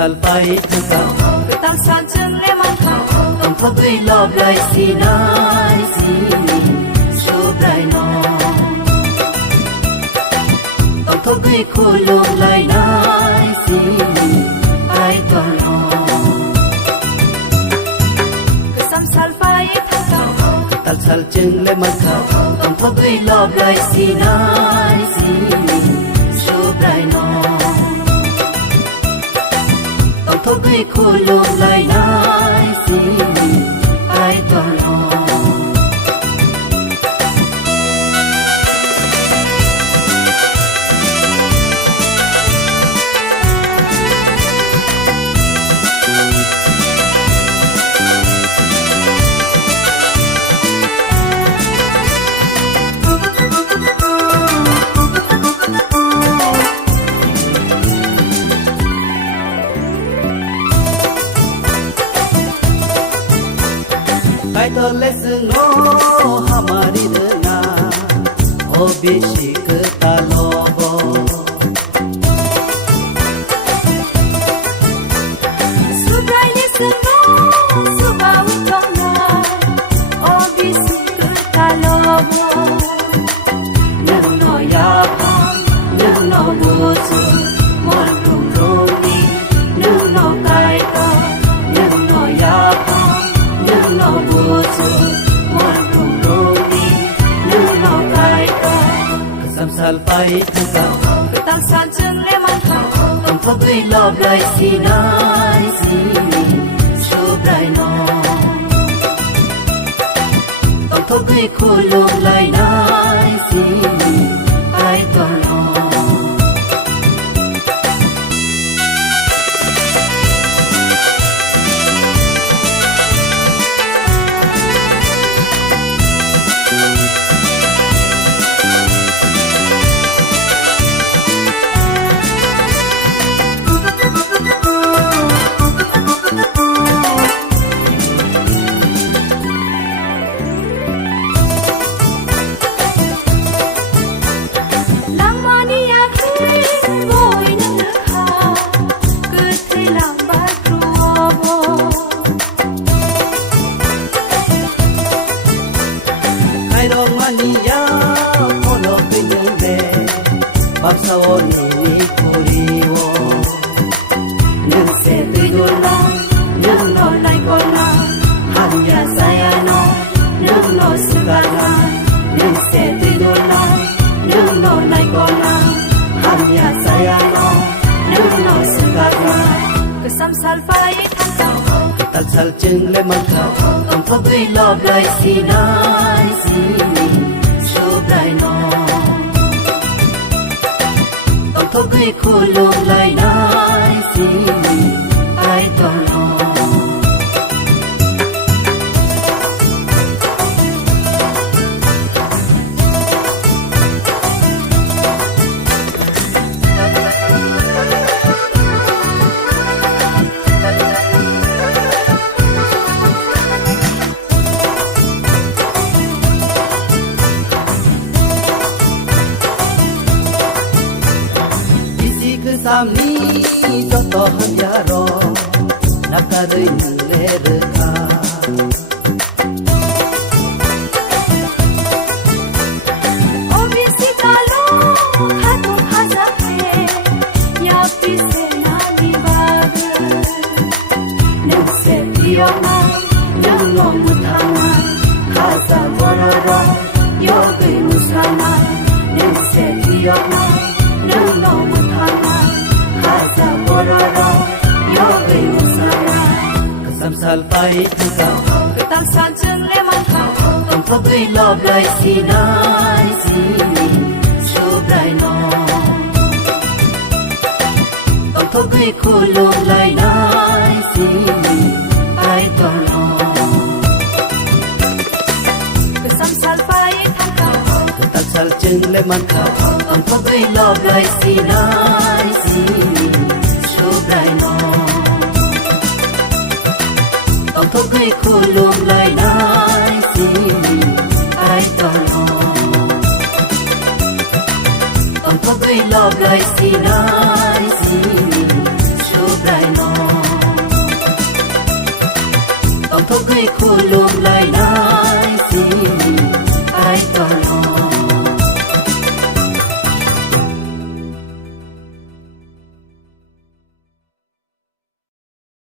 salpai thaka Ketang sanjung lemang kau tong thoi love lai si nai si so dai no tong thoi khulum lai nai si ai to no Kesam salpai thaka tal sal chung lemang kau tong thoi love lai si nai si so dai no Thôi khulum lai nai si ai to no Kai to lesson no hamari na o bishik ta lobo Subrai lesson no suba utong na O bisik ta lobo Nang no ya pang nang no buzu mon rum roni nang no kai to nang no ya pang nang no buzu mon rum roni nang no kai to Kesam salpai thaka Ketang sanjung lemang kau tong thoi love lai si nai si so dai no tong thoi khulum lai nai si ai to no Babsawoni ni kuriwo Nang se tuyola Nang no naikona Hanya saya no Nang no sugana Nang se tuyola Nang no naikona Hanya saya no Nang no sugana Kesam salpai thaka Ketal sal chung lemang kau Tong thoi love lai si nai si so dai no Thôi khulum lai nai si ai to no Samni joto hanjaro nakarai lerka O bisikalo hatu hazahe ya pisena dibaga Nang se tiyama nang no mutama haza bororo yogi musama Nang se tiyama nang no mutama haza bororo yogi musama Kesam salpai thaka Ketang sanjung lemang kau tong thoi love lai si nai si so dai no tong thoi khulum lai nai si ai to no Kesam salpai thaka Ketal sal chung lemang kau tong thoi love lai si nai si so dai no tong thoi khulum lai nai si ai to no tong thoi love lai si nai si so dai no थगै खुलुमलायना